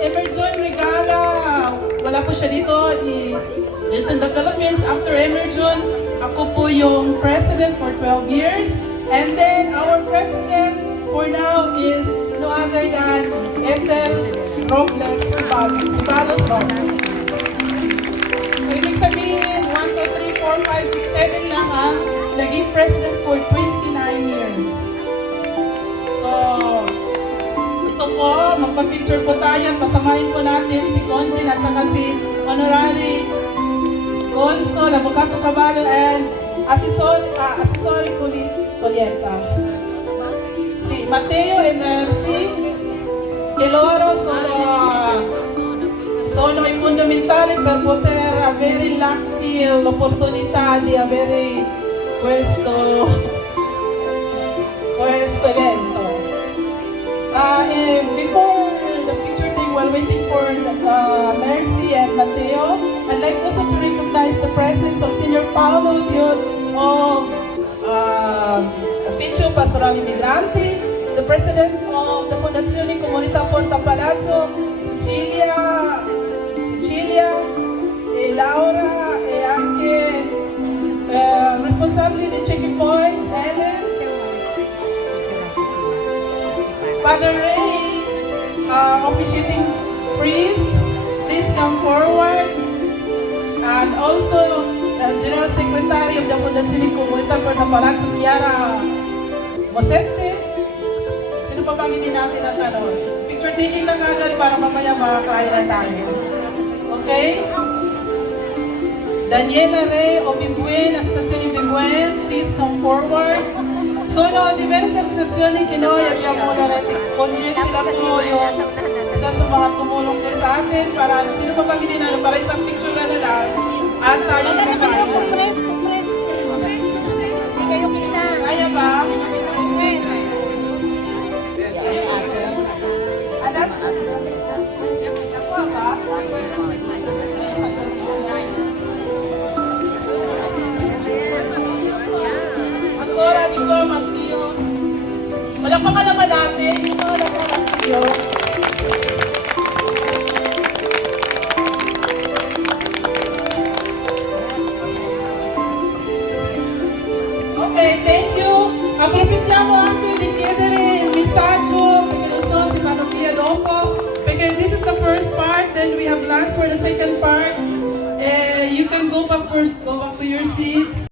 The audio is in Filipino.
Emerson Regala. Wala po siya dito. He is in the Philippines. After Emerson, ako po yung president for 12 years. And then our president for now is no other than Ethel Robles Sibalos Robles. So ibig sabihin, 1, 2, 3, 4, 5, 6, 7 lang ang naging president for 29 years. So, ito po, magpa-picture po tayo at pasamahin po natin si Conjin at saka si Honorary Gonzo, Labocato Caballo, and Assessori Culieta. Si Mateo Emersi, Keloro sono i fondamentali per poter avere l'opportunità di avere questo evento. Before the picture take, while waiting for Mercy and Mateo, I'd like also to recognize the presence of Senior Paolo Dion of Ufficio Pastorale Migranti, the President of the Fondazione Comunità Porta Palazzo, Cecilia e Laura, e anche responsabili di Checking Point, Helen, Father Ray, officiating priest, please come forward, and also General Secretary of the Fondazione Comunità Porta Palazzo, Chiara Mosette. Sino pa bang hindi natin natanong? Picture taking lang agad para mamaya makakain na tayo. Okay? Daniela Rey of Bibuen, Associazione Bibuen, please come forward. Sono diverse associazioni che noi abbiamo conget, sila po yung isa sa mga tumulong po sa atin para sino pa bang hindi natin para isang picture na lang at tayo kakain. Compress. Hindi kayo kita. Kaya ba? Compress. Anak? Ako ba? Magkora, di ko, Magtiyo. Walang pangalaman natin. Ito, walang Magtiyo. Ok, thank you. Approfittiamo anche di chiedere il messaggio, perché non so se vanno via dopo, perché this is the first part, then we have plans for the second part. You can go back to your seats.